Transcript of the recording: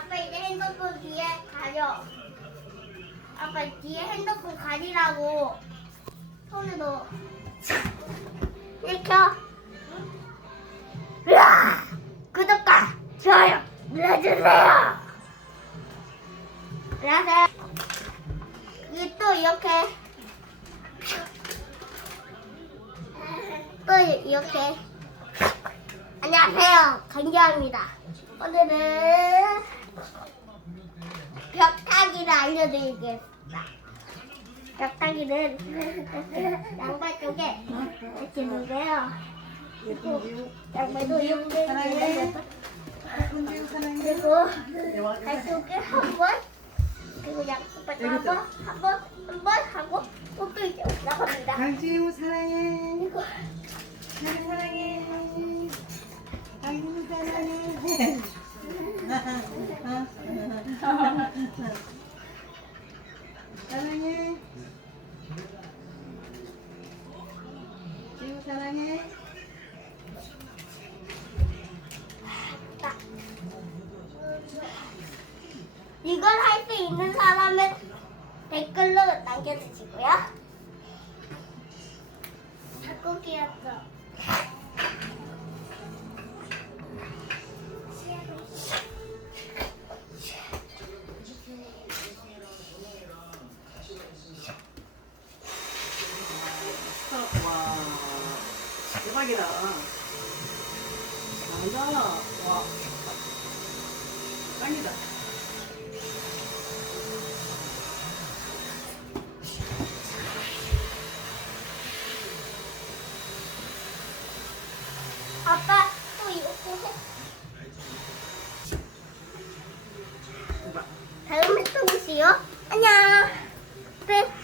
아빠 이제 핸드폰 뒤에 가려. 아빠 뒤에 핸드폰 가리라고. 손에 넣어. 이렇게. 으아! 구독과 좋아요 눌러주세요. 안녕하세요. 이게 또 이렇게. 또 이렇게. 안녕하세요. 강기아입니다. 오늘은 알려드리겠습니다. 벽타기는 양발 쪽에 이렇게 있는데요. 그리고 양발도 이렇게 사랑해. 그리고 발 쪽에 한 번, 그리고 양발 한번, 한 번, 한 번 하고 또 이제 나갑니다. 강지우 사랑해. 그리고 사랑해 사랑해. 강지우. 사랑해. 지우 사랑해. 딱. 이걸 할 수 있는 사람은 댓글로 남겨주시고요. 끼었어. 대박이다. 잘한다. 와 짱이다. 아빠 또 이렇게 해. 대박. 다음에 또 보시요. 안녕. 끝.